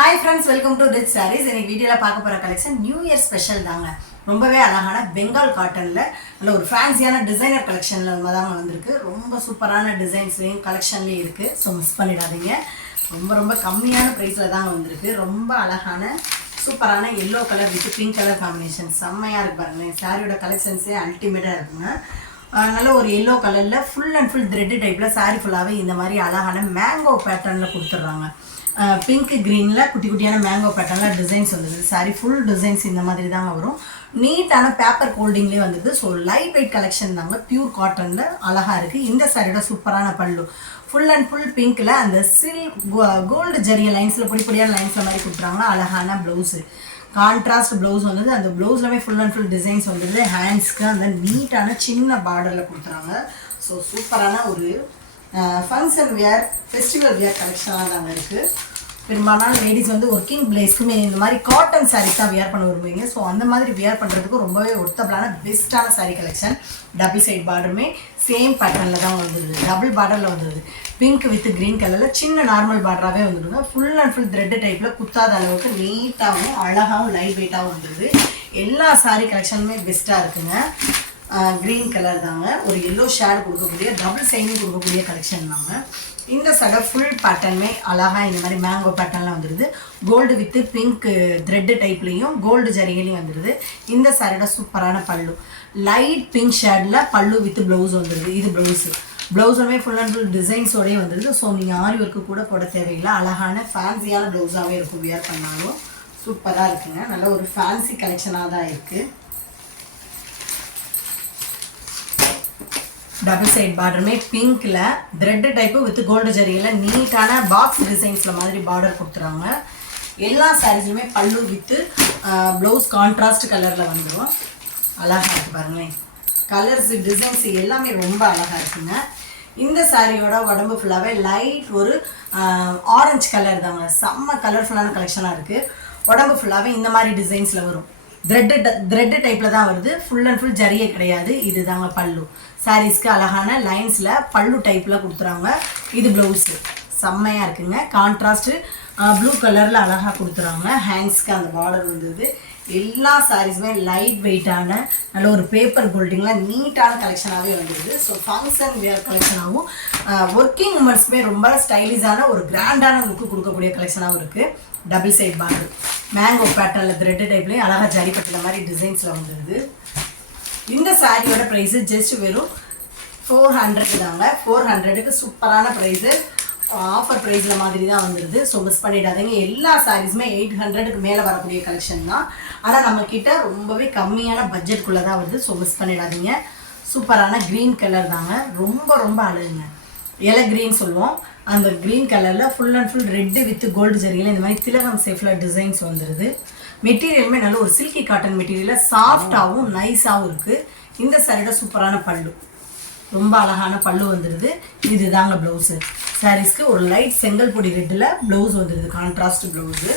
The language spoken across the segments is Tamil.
Hi friends, welcome to Rich Sarees. In this video, we will see collection New Year special. ரொம்பவே அழகான பெங்கால் காட்டன்ல நல்ல ஒரு ஃபேன்சியான டிசைனர் கலெக்ஷன்ல தான் வந்திருக்கு. ரொம்ப சூப்பரான டிசைன்ஸ்லயும் கலெக்ஷன்லயும் இருக்கு. சோ மிஸ் பண்ணிடாதீங்க. ரொம்ப கம்மியான பிரைஸ்ல தான் வந்திருக்கு. ரொம்ப அழகான சூப்பரான yellow colour with pink colour combination செம்மையா இருக்கு பாருங்க. சாரியோட கலெக்ஷன்ஸே அல்டிமேட்டா இருக்குங்க. நல்ல ஒரு yellow கலர்ல ஃபுல் அண்ட் ஃபுல் thread டைப்ல சாரி ஃபுல்லாவே இந்த மாதிரி அழகான மேங்கோ பேட்டர்ன்ல கொடுத்துறாங்க. பிங்க் கிரீன்ல குட்டி குட்டியான மேங்கோ பேட்டர்ன்ல டிசைன்ஸ் வந்தது. சாரி ஃபுல் டிசைன்ஸ் இந்த மாதிரி தாங்க வரும். நீட்டான பேப்பர் ஹோல்டிங்லேயே வந்தது. ஸோ லைட் வெயிட் கலெக்ஷன் தாங்க. பியூர் காட்டன்ல அழகா இருக்கு. இந்த சாரியோட சூப்பரான பல்லு ஃபுல் அண்ட் ஃபுல் பிங்க்ல அந்த கோல்டு ஜரிய லைன்ஸ்ல பொடியான லைன்ஸ்ல மாதிரி கொடுத்துறாங்க. அழகான பிளவுஸ் கான்ட்ராஸ்ட் பிளவுஸ் வந்தது. அந்த பிளவுஸ்லமே ஃபுல் அண்ட் ஃபுல் டிசைன்ஸ் வந்தது. ஹேண்ட்ஸ்க்கு அந்த நீட்டான சின்ன பார்டர்ல கொடுத்துறாங்க. ஸோ சூப்பரான ஒரு ஃபங்க்ஷன் வியர் ஃபெஸ்டிவல் வியர் கலெக்ஷனாக தாங்க இருக்குது. பெரும்பாலான லேடிஸ் வந்து ஒர்க்கிங் பிளேஸ்க்குமே இந்த மாதிரி காட்டன் சாரீஸ் தான் வியர் பண்ண விரும்புவீங்க. ஸோ அந்த மாதிரி வியர் பண்ணுறதுக்கு ரொம்பவே ஒர்த்தபிளான பெஸ்ட்டான சாரீ கலெக்ஷன். டபுள் சைட் பார்டருமே சேம் பேட்டர்னில் தான் வந்துடுது. டபுள் பார்டரில் வந்துடுது. பிங்க் வித் க்ரீன் கலரில் சின்ன நார்மல் பார்டராகவே வந்துடுங்க. ஃபுல் அண்ட் ஃபுல் த்ரெட் டைப்பில் குத்தாத அளவுக்கு நீட்டாகவும் அழகாகவும் லைட் வெயிட்டாகவும் வந்துடுது. எல்லா சாரீ கலெக்ஷனுமே பெஸ்ட்டாக இருக்குங்க. க்ரீன் கலர் தாங்க. ஒரு எல்லோ ஷேட் கொடுக்கக்கூடிய டபுள் சைனிங் கொடுக்கக்கூடிய கலெக்ஷன் தாங்க. இந்த சடை ஃபுல் பேட்டர்னுமே அழகாக இந்த மாதிரி மேங்கோ பேட்டர்னில் வந்துடுது. கோல்டு வித்து பிங்க் த்ரெட் டைப்லேயும் கோல்டு ஜரிகைலையும் வந்துடுது. இந்த சாரியோட சூப்பரான பல்லு லைட் பிங்க் ஷேடில் பல்லு வித் ப்ளவுஸ் வந்துடுது. இது ப்ளவுஸுமே ஃபுல் அண்ட் ஃபுல் டிசைன்ஸோடய வந்துடுது. ஸோ நீங்கள் ஆரி ஒர்க்கு கூட போட தேவையில்லை. அழகான ஃபேன்சியான ப்ளவுஸாகவே இருக்கும். வியர் பண்ணாலும் சூப்பராக இருக்குங்க. நல்ல ஒரு ஃபேன்சி கலெக்ஷனாக தான் இருக்குது. டபுள் சைட் பார்டருமே பிங்க்ல த்ரெட் டைப்பு வித் கோல்டு ஜரிகையில் நீட்டான பாக்ஸ் டிசைன்ஸில் மாதிரி பார்டர் கொடுத்துறாங்க. எல்லா சாரீஸுமே பல்லு வித்து ப்ளவுஸ் கான்ட்ராஸ்ட் கலரில் வந்துடும். அழகாக இருக்குது பாருங்களேன். கலர்ஸ் டிசைன்ஸ் எல்லாமே ரொம்ப அழகாக இருக்குங்க. இந்த சாரியோட உடம்பு ஃபுல்லாகவே லைட் ஒரு ஆரஞ்சு கலர் தாங்க. செம்ம கலர்ஃபுல்லான கலெக்ஷனாக இருக்குது. உடம்பு ஃபுல்லாகவே இந்த மாதிரி டிசைன்ஸில் வரும். த்ரெட் டைப்பில் தான் வருது. ஃபுல் அண்ட் ஃபுல் ஜரிகை கிடையாது. இது தாங்க பல்லு. சாரீஸ்க்கு அழகான லைன்ஸில் பல்லு டைப்பில் கொடுத்துறாங்க. இது ப்ளவுஸு செம்மையாக இருக்குங்க. கான்ட்ராஸ்ட்டு ப்ளூ கலரில் அழகாக கொடுத்துறாங்க. ஹேண்ட்ஸ்க்கு அந்த பார்டர் வந்தது. எல்லா சாரீஸுமே லைட் வெயிட்டான நல்ல ஒரு பேப்பர் கோல்டிங்கில் நீட்டான கலெக்ஷனாகவே வந்துடுது. ஸோ ஃபங்க்ஷன் வியர் கலெக்ஷனாகவும் ஒர்க்கிங் உமன்ஸ்க்குமே ரொம்ப ஸ்டைலிஷான ஒரு கிராண்டான லுக்கு கொடுக்கக்கூடிய கலெக்ஷனாகவும் இருக்குது. டபுள் சைட் பார்டர் மேங்கோ பேட்டர்னில் த்ரெட் டைப்லேயும் அழகாக ஜரிப்பட்டுற மாதிரி டிசைன்ஸில் வந்துடுது. இந்த சாரியோட ப்ரைஸு ஜஸ்ட் வெறும் 400 தாங்க. 400க்கு சூப்பரான ப்ரைஸு. ஆஃபர் ப்ரைஸில் மாதிரி தான் வந்துடுது. ஸோ மிஸ் பண்ணிடாதீங்க. எல்லா சாரீஸுமே 800க்கு மேலே வரக்கூடிய கலெக்ஷன் தான். ஆனால் நம்மக்கிட்ட ரொம்பவே கம்மியான பட்ஜெட்குள்ளே தான் வருது. ஸோ மிஸ் பண்ணிடாதீங்க. சூப்பரான க்ரீன் கலர் தாங்க. ரொம்ப அழகுங்க. எலை க்ரீன் சொல்லுவோம். அந்த க்ரீன் கலரில் full and full red with gold ஜரிகையில் இந்த மாதிரி திலகம் சேஃபில் டிசைன்ஸ் வந்துடுது. மெட்டீரியலுமே நல்ல ஒரு சில்கி காட்டன் மெட்டீரியலில் சாஃப்டாகவும் நைஸாகவும் இருக்குது. இந்த சாரியோட சூப்பரான பல்லு ரொம்ப அழகான பல்லு வந்துடுது. இது தாங்க ப்ளவுஸு. சாரீஸ்க்கு ஒரு லைட் செங்கல் பொடி ரெட்டில் ப்ளவுஸ் வந்துடுது. Contrast blouse.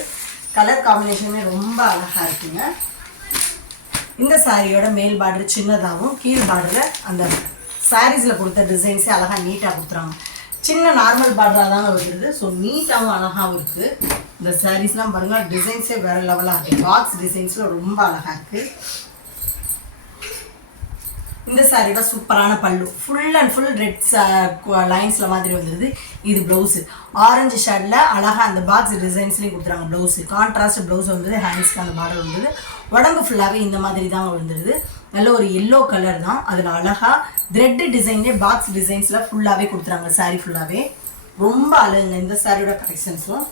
கலர் காம்பினேஷனுமே ரொம்ப அழகாக இருக்குங்க. இந்த சாரியோட மேல் பார்டர் சின்னதாகவும் கீழ் பார்டரில் அந்த சாரீஸில் கொடுத்த டிசைன்ஸே அழகாக நீட்டாக கொடுத்துறாங்க. சின்ன நார்மல் பார்டராக தாங்க வந்துடுது. ஸோ நீட்டாகவும் அழகாகவும் இருக்குது. இந்த சாரீஸ்லாம் பாருங்கள் டிசைன்ஸே வேறு லெவலாக இருக்குது. பாக்ஸ் டிசைன்ஸில் ரொம்ப அழகாக இருக்குது. இந்த சாரியோட சூப்பரான பல்லு ஃபுல் அண்ட் ஃபுல் ரெட் லைன்ஸில் மாதிரி வந்துடுது. இது ப்ளவுஸு ஆரஞ்சு ஷேடில் அழகாக அந்த பாக்ஸ் டிசைன்ஸ்லேயும் கொடுத்துறாங்க. ப்ளவுஸு கான்ட்ராஸ்ட் ப்ளவுஸ் வந்துடுது. ஹேண்ட்ஸ்க்கு அந்த பார்டர் வந்துடுது. உடம்பு ஃபுல்லாகவே இந்த மாதிரி தாங்க வந்துடுது. நல்ல ஒரு எல்லோ கலர் தான். அதில் அழகாக த்ரெட் டிசைன்லேயே பாக்ஸ் டிசைன்ஸில் ஃபுல்லாகவே கொடுத்துறாங்க. சாரீ ஃபுல்லாகவே ரொம்ப அழகுங்க. இந்த சாரியோட கலெக்ஷன்ஸும்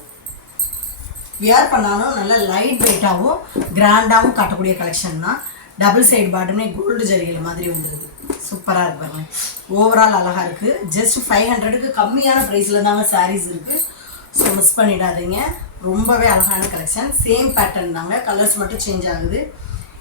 வியர் பண்ணாலும் நல்ல லைட் வெயிட்டாகவும் கிராண்டாகவும் காட்டக்கூடிய கலெக்ஷன் தான். டபுள் சைடு பார்டருமே கோல்டு ஜரிகையில் மாதிரி வந்துடுது. சூப்பராக இருப்பாங்க. ஓவரால் அழகாக இருக்குது. ஜஸ்ட் 500க்கு கம்மியான ப்ரைஸில் தாங்க சாரீஸ் இருக்குது. ஸோ மிஸ் பண்ணிடாதீங்க. ரொம்பவே அழகான கலெக்ஷன். சேம் பேட்டர்ன் தாங்க. கலர்ஸ் மட்டும் சேஞ்ச் ஆகுது.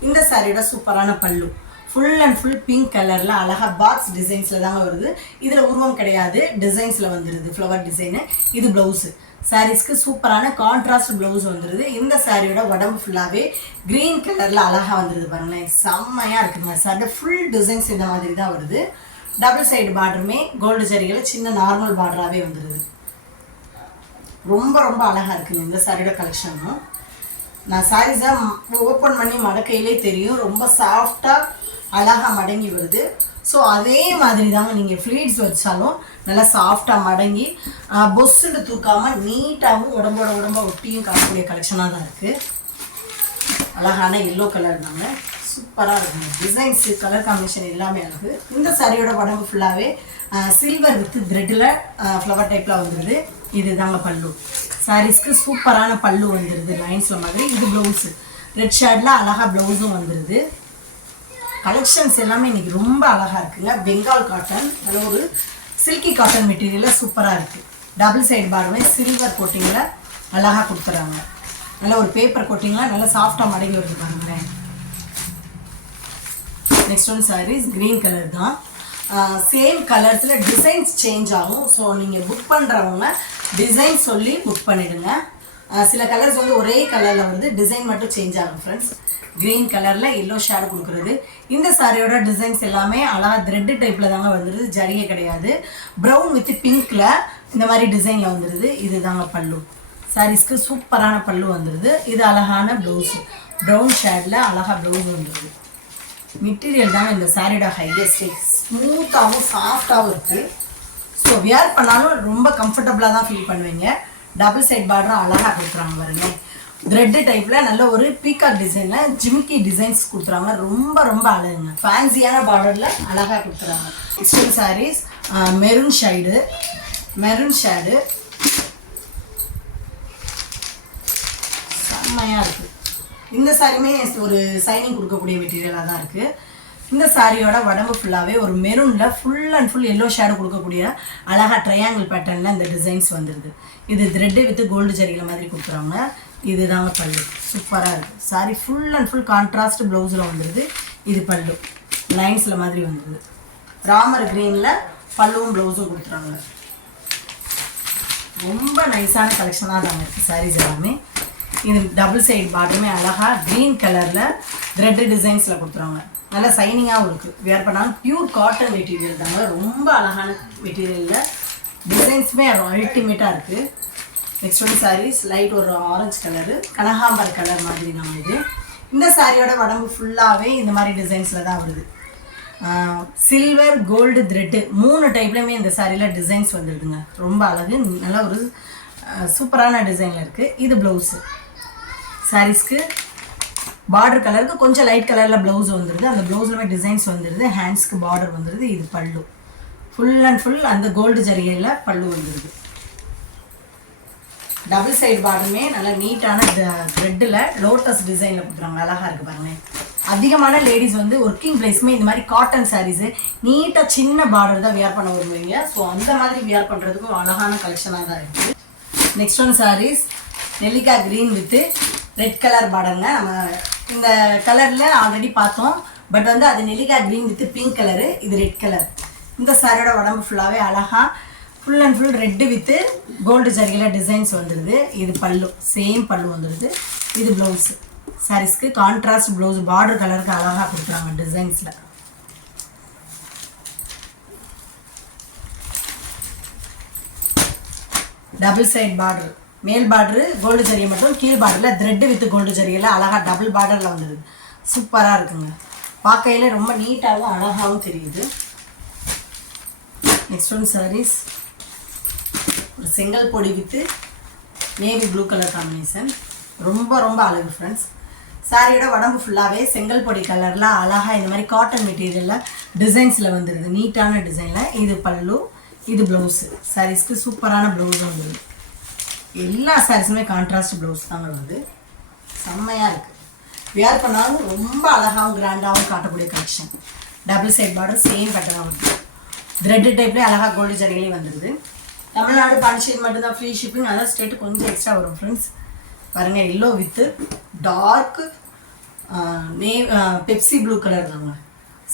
இந்த சாரியோட சூப்பரான பல்லு ஃபுல் அண்ட் ஃபுல் பிங்க் கலரில் அழகாக பாக்ஸ் டிசைன்ஸில் தாங்க வருது. இதில் உருவம் கிடையாது. டிசைன்ஸில் வந்துடுது. Flower design. இது ப்ளவுஸு. சாரீஸ்க்கு சூப்பரான கான்ட்ராஸ்ட் ப்ளவுஸ் வந்துடுது. இந்த சாரியோட உடம்பு ஃபுல்லாகவே க்ரீன் கலரில் அழகாக வந்துடுது பாருங்களேன். செம்மையாக இருக்குங்க. சாரி ஃபுல் டிசைன்ஸ் இந்த மாதிரி தான் வருது. டபுள் சைடு பார்டருமே கோல்டு ஜரிகையில் சின்ன நார்மல் பார்டராகவே வந்துடுது. ரொம்ப ரொம்ப அழகாக இருக்குங்க இந்த சாரியோட கலெக்ஷனும். நான் சாரீஸை ஓப்பன் பண்ணி மடக்கையிலே தெரியும், ரொம்ப சாஃப்டாக அழகாக மடங்கி வருது. ஸோ அதே மாதிரி தாங்க நீங்கள் ஃப்ளீட்ஸ் வச்சாலும் நல்லா சாஃப்டாக மடங்கி பொஸ்ஸுன்னு தூக்காமல் நீட்டாகவும் உடம்ப ஒட்டியும் காட்டக்கூடிய கலெக்ஷனாக தான் இருக்குது. அழகான எல்லோ கலர் தாங்க, சூப்பராக இருக்குங்க. டிசைன்ஸு கலர் காம்பினேஷன் எல்லாமே அழகு. இந்த சாரியோட உடம்பு ஃபுல்லாகவே சில்வர் வித் த்ரெட்டில் ஃப்ளவர் டைப்பில் வந்துடுது. இது தாங்க பல்லு. சாரீஸ்க்கு சூப்பரான பல்லு வந்துடுது லைன்ஸில் மாதிரி. இது ப்ளவுஸு ரெட் ஷேடில் அழகாக ப்ளவுஸும் வந்துடுது. கலெக்ஷன்ஸ் எல்லாமே இன்றைக்கி ரொம்ப அழகாக இருக்குங்க. பெங்கால் காட்டன், நல்ல ஒரு சில்கி காட்டன் மெட்டீரியலில் சூப்பராக இருக்குது. டபுள் சைடு பார்டருமே சில்வர் கோட்டிங்கில் அழகாக கொடுத்துறாங்க. நல்ல ஒரு பேப்பர் கோட்டிங்கில் நல்லா சாஃப்டாக மடங்கி வருது பாருங்களேன். Next one sarees green colour தான். சேம் கலர்ஸில் டிசைன்ஸ் சேஞ்ச் ஆகும். ஸோ நீங்கள் புக் பண்ணுறவங்க டிசைன் சொல்லி புக் பண்ணிவிடுங்க. சில கலர்ஸ் வந்து ஒரே கலரில் வருது, டிசைன் மட்டும் சேஞ்ச் ஆகும் ஃப்ரெண்ட்ஸ். க்ரீன் கலரில் எல்லோ ஷேடு கொடுக்குறது. இந்த சாரியோட டிசைன்ஸ் எல்லாமே அழகாக த்ரெட்டு டைப்பில் தாங்க வந்துடுது, ஜரிகை கிடையாது. ப்ரௌன் வித் பிங்க்கில் இந்த மாதிரி டிசைனில் வந்துடுது. இது தாங்க பல்லு. சாரீஸ்க்கு சூப்பரான பல்லு வந்துடுது. இது அழகான ப்ளவுஸு, ப்ரௌன் ஷேடில் அழகாக ப்ளவுஸ் வந்துடுது. மெட்டீரியல் தாங்க இந்த சாரியோட ஹையஸ்ட், ஸ்மூத்தாகவும் சாஃப்டாகவும் இருக்குது. ஸோ வியர் பண்ணாலும் ரொம்ப கம்ஃபர்டபுளாக தான் ஃபீல் பண்ணுவீங்க. டபுள் சைட் பார்டரும் அழகாக கொடுக்குறாங்க பாருங்க. த்ரெட்டு டைப்பில் நல்ல ஒரு பீகாக் டிசைனில் ஜிமிக்கி டிசைன்ஸ் கொடுத்துறாங்க. ரொம்ப ரொம்ப அழகுங்க. ஃபேன்சியான பார்டரில் அழகாக கொடுத்துறாங்க. நெக்ஸ்ட் சாரீஸ் மெரூன் ஷேடு செம்மையாக இருக்குது. இந்த சாரியுமே ஒரு சைனிங் கொடுக்கக்கூடிய மெட்டீரியலாக தான் இருக்குது. இந்த சாரியோட உடம்பு ஃபுல்லாகவே ஒரு மெரூனில் full and full yellow shade கொடுக்கக்கூடிய அழகாக ட்ரையாங்கிள் பேட்டர்னில் இந்த டிசைன்ஸ் வந்துடுது. இது த்ரெட்டு வித் கோல்டு ஜரிகிற மாதிரி கொடுக்குறாங்க. இது தாங்க பல்லு, சூப்பராக இருக்குது. Sorry full and full contrast ப்ளவுஸில் வந்துடுது. இது பல்லு லைன்ஸில் மாதிரி வந்துடுது. ராமர் க்ரீனில் பல்லுவும் ப்ளவுஸும் கொடுத்துறாங்க. ரொம்ப நைஸான கலெக்ஷனாக தாங்க இருக்குது சாரீஸ் எல்லாமே. இது டபுள் சைடு பார்டருமே அழகாக க்ரீன் கலரில் த்ரெட்டு டிசைன்ஸில் கொடுத்துருவாங்க. நல்லா சைனிங்காகவும் இருக்குது. வேர் பண்ணாலும் பியூர் காட்டன் மெட்டீரியல் தாங்க, ரொம்ப அழகான மெட்டீரியலில் டிசைன்ஸுமே அல்டிமேட்டாக இருக்குது. நெக்ஸ்ட் ஒன் சாரீஸ் லைட் ஒரு ஆரஞ்சு கலரு, கனகாம்பர கலர் மாதிரி தான் இது. இந்த சாரியோட உடம்பு ஃபுல்லாகவே இந்த மாதிரி டிசைன்ஸில் தான் வருது. சில்வர் கோல்டு த்ரெட்டு 3 டைப்லையுமே இந்த சாரியில் டிசைன்ஸ் வந்துடுதுங்க. ரொம்ப அழகு, நல்ல ஒரு சூப்பரான டிசைனில் இருக்குது. இது ப்ளவுஸு. சாரீஸ்க்கு பார்டர் கலருக்கு கொஞ்சம் லைட் கலரில் ப்ளவுஸ் வந்துடுது. அந்த ப்ளவுஸ்லுமே டிசைன்ஸ் வந்துடுது. ஹேண்ட்ஸ்க்கு பார்டர் வந்துடுது. இது பல்லு ஃபுல் அண்ட் ஃபுல் அந்த கோல்டு ஜரிகையில் பல்லு வந்துடுது. டபுள் சைடு பார்டருமே நல்லா நீட்டான த்ரெட்டில் லோட்டஸ் டிசைனில் கொடுத்துறாங்க. அழகாக இருக்குது பாருங்கள். அதிகமான லேடிஸ் வந்து ஒர்க்கிங் ப்ளேஸ்மே இந்த மாதிரி காட்டன் சாரீஸு நீட்டாக சின்ன பார்டர் தான் வியர் பண்ண விரும்புவீங்க. ஸோ அந்த மாதிரி வியர் பண்ணுறதுக்கும் அழகான கலெக்ஷனாக தான் இருக்குது. நெக்ஸ்ட் ஒன் சாரீஸ் நெல்லிக்காய் க்ரீன் வித்து ரெட் கலர் பார்டருங்க. நம்ம இந்த கலரில் ஆல்ரெடி பார்த்தோம், பட் வந்து அது நெல்லிக்காய் க்ரீன் வித்து பிங்க் கலரு, இது ரெட் கலர். இந்த சாரியோட உடம்பு ஃபுல்லாகவே அழகாக full and full red with gold ஜரிகையில் டிசைன்ஸ் வந்துடுது. இது பல்லு, சேம் பல்லு வந்துடுது. இது ப்ளவுஸு. சாரீஸ்க்கு கான்ட்ராஸ்ட் ப்ளவுஸ் பார்டர் கலருக்கு அழகாக கொடுக்குறாங்க டிசைன்ஸில். டபுள் சைட் பார்டர், மேல் பார்டரு கோல்டு ஜரிகை மட்டும், கீழ் பார்டரில் த்ரெட்டு வித் கோல்டு ஜரிகையில் அழகாக டபுள் பார்டரில் வந்துடுது. சூப்பராக இருக்குங்க. பார்க்கையில் ரொம்ப நீட்டாகவும் அழகாகவும் தெரியுது. நெக்ஸ்ட் ஒன் சாரீஸ் ஒரு செங்கல் பொடி with navy blue colour combination. ரொம்ப ரொம்ப அழகு ஃப்ரெண்ட்ஸ். சாரியோட உடம்பு ஃபுல்லாகவே செங்கல் பொடி கலரில் அழகாக இந்த மாதிரி காட்டன் மெட்டீரியலில் டிசைன்ஸில் வந்துடுது. நீட்டான டிசைனில். இது பல்லு, இது ப்ளவுஸு. சாரீஸ்க்கு சூப்பரான ப்ளவுஸ் வந்துடுது. எல்லா சாரீஸுமே கான்ட்ராஸ்ட் ப்ளவுஸ் தாங்க வந்து செம்மையாக இருக்குது. வியர் பண்ணாலும் ரொம்ப அழகாகவும் கிராண்டாகவும் காட்டக்கூடிய collection. Double side border same பேட்டர்னாக வருது. த்ரெட்டு டைப்லேயே அழகாக கோல்டு ஜரிகையிலையும் வந்துடுது. தமிழ்நாடு பாண்டிச்சேரி மட்டும்தான் ஃப்ரீ ஷிப்பிங், அதர் ஸ்டேட்டு கொஞ்சம் எக்ஸ்ட்ரா வரும் ஃப்ரெண்ட்ஸ். பாருங்கள், yellow with dark Pepsi blue colour தாங்க.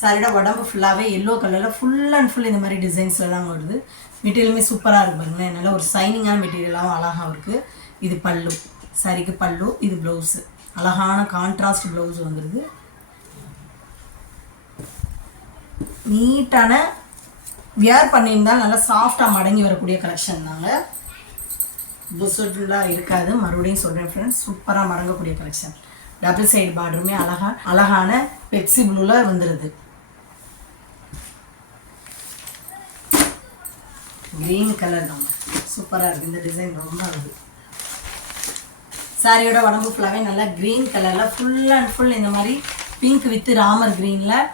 சாரியோட உடம்பு ஃபுல்லாகவே எல்லோ கலரில் ஃபுல் அண்ட் ஃபுல் இந்த மாதிரி டிசைன்ஸில் தான் வருது. மெட்டீரியலுமே சூப்பராக இருக்குது பாருங்களேன். நல்ல ஒரு சைனிங்கான மெட்டீரியலாகவும் அழகாக இருக்குது. இது பல்லு, சாரிக்கு பல்லு. இது ப்ளவுஸு, அழகான கான்ட்ராஸ்ட் ப்ளவுஸ் வந்துடுது. நீட்டான வியர் பண்ணியிருந்தால் நல்லா சாஃப்டாக மடங்கி வரக்கூடிய கலெக்ஷன் தாங்க. புசுலாம் இருக்காது. மறுபடியும் சொல்கிறேன் ஃப்ரெண்ட்ஸ், சூப்பராக மடங்கக்கூடிய கலெக்ஷன். டபுள் சைடு பார்டருமே அழகான பெப்சி ப்ளூவில் வந்துடுது. க்ரீன் கலர் தாங்க, சூப்பராக இருக்குது. இந்த டிசைன் ரொம்ப அழகு. சாரியோட உடம்பு ஃபுல்லாகவே நல்லா க்ரீன் கலரில் ஃபுல் அண்ட் ஃபுல் இந்த மாதிரி பிங்க் வித் ராமர் க்ரீனில்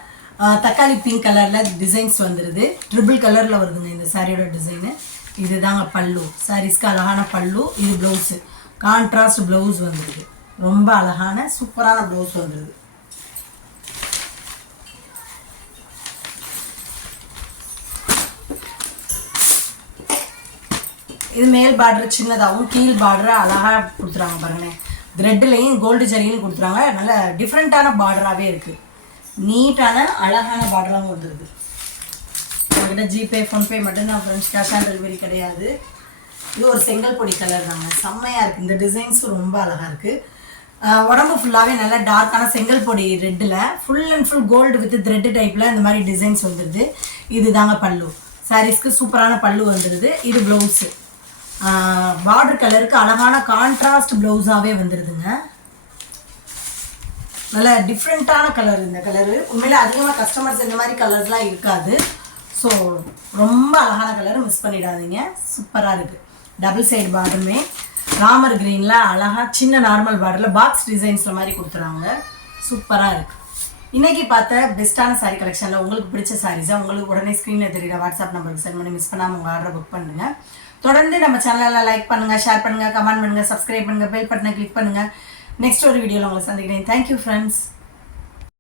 தக்காளி பிங்க் கலரில் டிசைன்ஸ் வந்துடுது. ட்ரிபிள் கலரில் வருதுங்க இந்த சாரியோட டிசைனு. இது தாங்க பல்லு. சாரீஸ்க்கு அழகான பல்லு. இது ப்ளவுஸு, கான்ட்ராஸ்ட் ப்ளவுஸ் வந்துடுது. ரொம்ப அழகான சூப்பரான ப்ளவுஸ் வந்துடுது. இது மேல் பார்டர் சின்னதாகவும் கீழ் பார்டரை அழகாக கொடுத்துறாங்க பாருங்களேன். த்ரெட்லேயும் கோல்டு ஜரியிலையும் கொடுத்துறாங்க. நல்ல டிஃப்ரெண்ட்டான பார்டராகவே இருக்குது. நீட்டான அழகான பார்டராகவும் வந்துடுது. நம்மக்கிட்ட ஜிபே ஃபோன்பே மட்டும்தான் ஃப்ரெண்ட்ஸ், கேஷ் ஆன் டெலிவரி கிடையாது. இது ஒரு செங்கல் பொடி கலர் தாங்க, செம்மையாக இருக்குது. இந்த டிசைன்ஸும் ரொம்ப அழகாக இருக்குது. உடம்பு ஃபுல்லாகவே நல்லா டார்க்கான செங்கல் பொடி ரெட்டில் full and full gold with thread டைப்பில் இந்த மாதிரி டிசைன்ஸ் வந்துடுது. இது தாங்க பல்லு. சாரீஸ்க்கு சூப்பரான பல்லு வந்துடுது. இது ப்ளவுஸு, பார்டர் கலருக்கு அழகான கான்ட்ராஸ்ட் ப்ளவுஸாகவே வந்துடுதுங்க. நல்ல டிஃப்ரெண்ட்டான கலர். இந்த கலரு உண்மையிலே அதிகமாக கஸ்டமர்ஸ் இந்த மாதிரி கலர்ஸ்லாம் இருக்காது. ஸோ ரொம்ப அழகான கலர், மிஸ் பண்ணிடாதீங்க. சூப்பராக இருக்குது. டபுள் சைடு பார்டருமே ராமர் க்ரீனில் அழகாக சின்ன நார்மல் பார்டரில் பாக்ஸ் டிசைன்ஸில் மாதிரி கொடுத்துறாங்க. சூப்பராக இருக்குது. இன்றைக்கி பார்த்த பெஸ்ட்டான சாரீ கலெக்ஷனில் உங்களுக்கு பிடிச்ச சாரீஸை உங்களுக்கு உடனே ஸ்க்ரீனில் தெரியுற வாட்ஸ்அப் நம்பருக்கு சென்ட் பண்ணி மிஸ் பண்ணாமல் உங்கள் ஆர்டரை புக் பண்ணுங்கள். தொடர்ந்து நம்ம சேனலில் லைக் பண்ணுங்கள், ஷேர் பண்ணுங்கள், கமெண்ட் பண்ணுங்கள், சப்ஸ்கிரைப் பண்ணுங்கள், பெல் பட்டனை கிளிக் பண்ணுங்கள். நெக்ஸ்ட் ஒரு வீடியோவில் உங்களை சந்திக்கிறேன். Thank you friends.